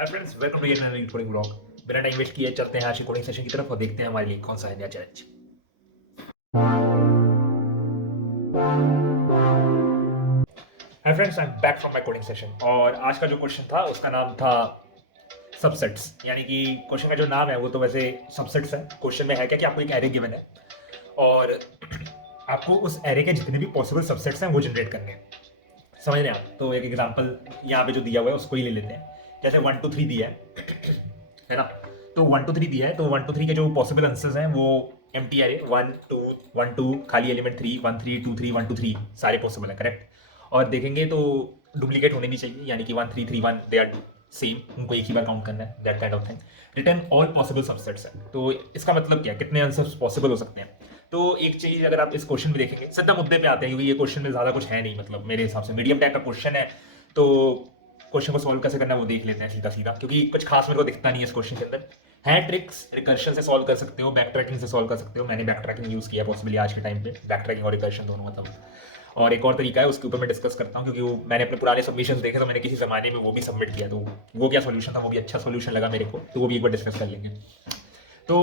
Hi friends, welcome to yet another coding blog. बिना time waste किए चलते हैं आज के कोडिंग सेशन की तरफ और देखते हैं हमारे लिए कौन सा है नया challenge. Hi friends, I am back from my coding session और आज का जो क्वेश्चन था उसका नाम था सबसेट्स। यानी कि क्वेश्चन का जो नाम है वो तो वैसे सबसेट्स है। क्वेश्चन में है क्या कि आपको एक एरे गिवन है और आपको उस एरे के जितने भी पॉसिबल सबसेट्स हैं वो जनरेट करने हैं। समझ रहे हैं आप? तो एक एग्जांपल यहाँ पे जो दिया हुआ है उसको ही ले लेते हैं। जैसे 1 2 3 दिया है ना? तो 1 2 3 दिया है, तो 1 2 3 के जो पॉसिबल आंसर्स हैं वो एम्प्टी एरे 1 2 1 2 खाली एलिमेंट 3 1 3 2 3 1 2 3 सारे पॉसिबल है, करेक्ट। और देखेंगे तो डुप्लीकेट होने नहीं चाहिए, यानी कि 1 3 3 1 दे आर सेम, उनको एक ही बार काउंट करना है, that kind of thing. Return all possible subsets है, तो इसका मतलब क्या है, कितने आंसर्स पॉसिबल हो सकते हैं। तो एक चीज अगर आप इस क्वेश्चन में देखेंगे, सीधा मुद्दे पे आते हैं क्योंकि ये क्वेश्चन में ज्यादा कुछ है नहीं, मतलब मेरे हिसाब से मीडियम टाइप का क्वेश्चन है। तो क्वेश्चन को सॉल्व कैसे करना है वो देख लेते हैं सीधा सीधा, क्योंकि कुछ खास मेरे को दिखता नहीं है इस क्वेश्चन के अंदर। है ट्रिक्स, रिकर्शन से सॉल्व कर सकते हो, बैक ट्रैकिंग से सॉल्व कर सकते हो। मैंने बैक ट्रैकिंग यूज किया पॉसिबली आज के टाइम पे, बैक ट्रैकिंग और रिकर्शन दोनों मतलब। और एक और तरीका है उसके ऊपर मैं डिस्कस करता हूँ, क्योंकि वो मैंने अपने पुराने सबमिशन देखे तो मैंने किसी जमाने में वो भी सबमिट किया, तो वो क्या सोल्यूशन था, वो भी अच्छा सोल्यूशन लगा मेरे को, तो वो भी एक बार डिस्कस कर लेंगे। तो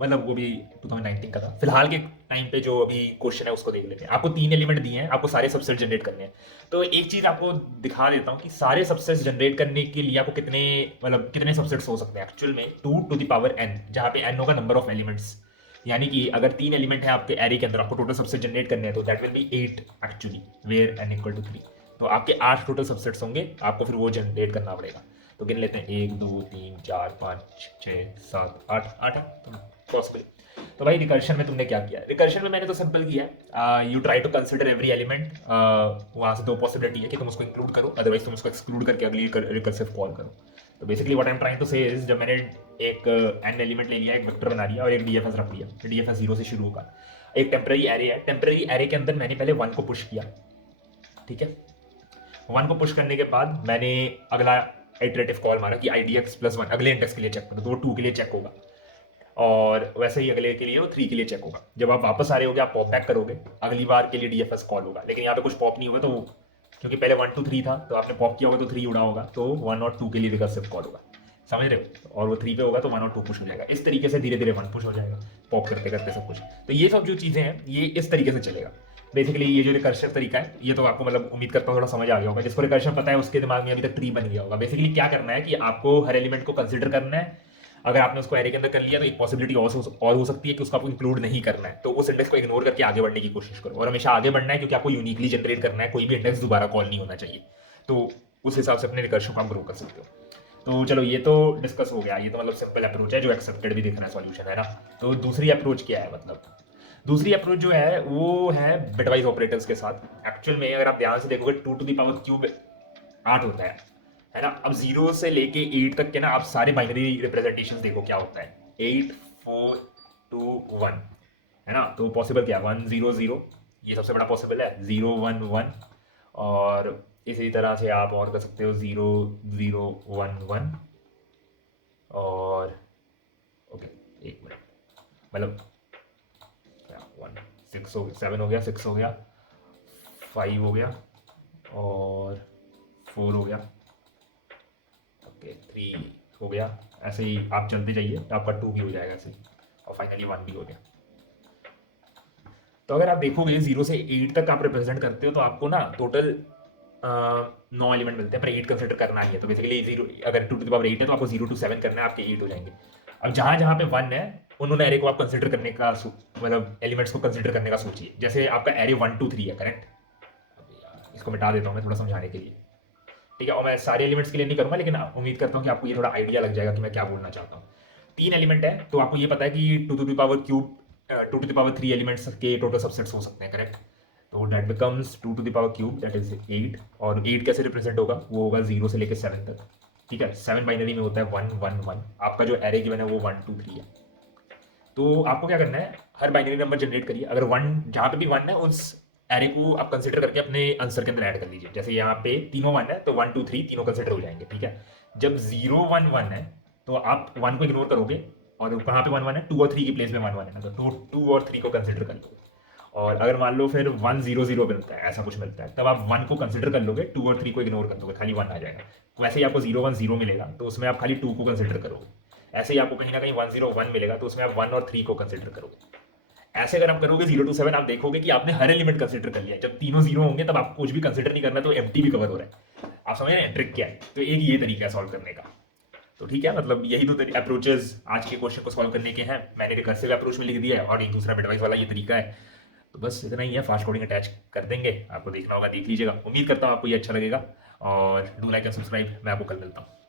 मतलब वो भी 2019 का था। फिलहाल के टाइम पे जो अभी क्वेश्चन है उसको देख लेते हैं। आपको 3 एलिमेंट दिए हैं, आपको सारे सबसेट जनरेट करने हैं। तो एक चीज आपको दिखा देता हूँ कि सारे सबसेट्स जनरेट करने के लिए आपको कितने, मतलब कितने सबसेट्स हो सकते हैं एक्चुअल में। 2 to the power n, जहाँ पे n होगा नंबर ऑफ एलिमेंट्स। यानी कि अगर 3 एलिमेंट है आपके एरे के अंदर, आपको टोटल सबसेट जनरेट करने हैं, तो that will be 8 actually, where n = 3। तो आपके 8 टोटल सबसेट्स होंगे, आपको फिर वो जनरेट करना पड़ेगा। तो गिन लेते हैं, 1 2 3 4 5 6 7 8, 8 है तो पॉसिबल। तो भाई रिकर्शन में तुमने क्या किया? रिकर्शन में मैंने तो सिंपल किया है, you try to consider every element. वहाँ से दो पॉसिबिलिटी है कि तुम उसको इंक्लूड करो, अदरवाइज तुम उसको एक्सक्लूड करके अगली रिकर्सिव कॉल करो। तो basically what I am trying to say is, जब मैंने एक एन एलिमेंट ले लिया, एक वेक्टर बना लिया और एक डीएफएस रख लिया, डीएफएस 0 से शुरू होगा। एक टेम्पररी एरे है, टेम्पररी एरे के अंदर मैंने पहले 1 को पुश किया, ठीक है। 1 को पुश करने के बाद मैंने अगला इटरेटिव कॉल मारा कि idx+1 अगले इंडेक्स के लिए चेक करो, तो वो 2 के लिए चेक होगा। और वैसे ही अगले के लिए वो 3 के लिए चेक होगा। जब आप वापस आ रहे होगे, आप पॉप बैक करोगे, अगली बार के लिए डीएफएस कॉल होगा। लेकिन यहाँ पे कुछ पॉप नहीं होगा, तो क्योंकि पहले 1 2 3 था तो आपने पॉप किया होगा तो 3 उड़ा होगा, तो 1 और 2 के लिए रिकर्सिव कॉल होगा। समझ रहे हो? और वो 3 पे होगा तो 1 और 2 पुश हो जाएगा। इस तरीके से धीरे धीरे 1 पुश हो जाएगा, पॉप करते करते सब कुछ। तो ये सब जो चीज़ें हैं ये इस तरीके से चलेगा। बेसिकली ये जो रिकर्सिव तरीका है, ये तो आपको मतलब उम्मीद करता हूँ थोड़ा समझ आ गया होगा। जिसको रिकर्शन पता है उसके दिमाग में अभी तक ट्री बन गया होगा। बेसिकली क्या करना है कि आपको हर एलिमेंट को कंसिडर करना है। अगर आपने उसको एरे के अंदर कर लिया तो एक पॉसिबिलिटी और हो सकती है कि उसको आपको इंक्लूड नहीं करना है, तो उस इंडेक्स को इग्नोर करके आगे बढ़ने की कोशिश करो। और हमेशा आगे बढ़ना है क्योंकि आपको यूनिकली जनरेट करना है, कोई भी इंडेक्स दोबारा कॉल नहीं होना चाहिए। तो उस हिसाब से अपने रिकर्शन को आप ग्रो कर सकते हो। तो चलो ये तो डिस्कस हो गया, ये तो मतलब सिंपल अप्रोच है जो एक्सेप्टेड भी दिख रहा है सॉल्यूशन, है ना। तो दूसरी अप्रोच क्या है, मतलब दूसरी अप्रोच जो है वो है बिटवाइज ऑपरेटर्स के साथ। एक्चुअल में अगर आप ध्यान से देखोगे 2 to the power³ 8 होता है ना। अब 0 से लेके 8 तक के ना आप सारे बाइनरी रिप्रेजेंटेशन देखो क्या होता है, 8 4 2 1, है ना। तो पॉसिबल क्या है, 1 0 0, ये सबसे बड़ा पॉसिबल है, 0 1 1। और इसी तरह से आप और कर सकते हो 0 0 1 1। और ओके, एक मिनट, मतलब 1 6 हो गया, 7 हो गया, 6 हो गया, 5 हो गया और 4 हो गया, ओके 3 हो गया। ऐसे ही आप चलते जाइए तो आपका 2 भी हो जाएगा ऐसे ही, और फाइनली 1 भी हो गया। तो अगर आप देखोगे 0 से 8 तक आप रिप्रेजेंट करते हो तो आपको ना टोटल 9 एलिमेंट मिलते हैं, पर 8 कंसिडर करना ही है। तो बेसिकली 0, अगर 2 to the power 8 है तो आपको 0 to 7 करना है, आपके 8 हो जाएंगे। अब जहाँ जहाँ पे 1 है उन्होंने एरे को आप कंसिडर करने का मतलब एलिमेंट्स को कंसिडर करने का सोचिए। जैसे आपका एरे 1 2 3 है, करेक्ट। इसको मिटा देता हूँ मैं थोड़ा समझाने के लिए, ठीक है। और मैं सारे एलिमेंट्स के लिए नहीं करूंगा, लेकिन उम्मीद करता हूँ कि आपको ये थोड़ा आइडिया लग जाएगा कि मैं क्या बोलना चाहता हूँ। 3 एलिमेंट है तो आपको ये पता है कि 2 to the power³ 2 to the power 3 elements के टोटल सबसेट्स हो सकते हैं, करेक्ट। तो that becomes 2 to the power³, that is 8। और 8 कैसे रिप्रेजेंट होगा, वो होगा 0 से लेकर 7 तक, ठीक है। 7 बाइनरी में होता है 1 1 1। आपका जो एरे गिवन है वो 1 2 3 है। तो आपको क्या करना है, हर बाइनरी नंबर जनरेट करिए, अगर 1 जहाँ पे भी 1 है उस एरे को आप कंसिडर करके अपने आंसर के अंदर ऐड कर लीजिए। जैसे यहाँ पे तीनों 1 है तो 1 2 3 तीनों कंसिडर हो जाएंगे, ठीक है। जब 0 1 1 है तो आप 1 को इग्नोर करोगे, और कहाँ पे 1 1 है, 2 और 3 की प्लेस में 1 1 है ना, तो 2 और 3 को कंसिडर कर लो। और अगर मान लो फिर 1 0 0 मिलता है, ऐसा कुछ मिलता है, तब आप 1 को कंसिडर कर लोगे, 2 और 3 को इग्नोर कर दोगे, खाली 1 आ जाएगा। वैसे ही आपको 0 1 0 मिलेगा तो उसमें आप खाली 2 को कंसिडर करोगे। ऐसे ही आपको कहीं ना कहीं 1 0 1 मिलेगा तो उसमें आप 1 और 3 को कंसिडर करोगे। ऐसे अगर आप करोगे 0 to 7, आप देखोगे कि आपने हर एलिमेंट कंसिडर कर लिया है। जब तीनों जीरो होंगे तब आपको कुछ भी कंसिडर नहीं करना, तो एम्प्टी भी कवर हो रहा है। आप समझ रहे हैं ट्रिक क्या है? तो एक ये तरीका है सॉल्व करने का। तो ठीक है, मतलब यही दो अप्रोचेस आज के क्वेश्चन को सॉल्व करने के हैं। मैंने रिकर्सिव अप्रोच में लिख दिया है और एक दूसरा बिटवाइज वाला ये तरीका है। तो बस इतना ही है, फास्ट कोडिंग अटैच कर देंगे। आपको देखना होगा, देख लीजिएगा। उम्मीद करता हूँ आपको ये अच्छा लगेगा, और डू लाइक एंड सब्सक्राइब। मैं आपको कल मिलता हूँ।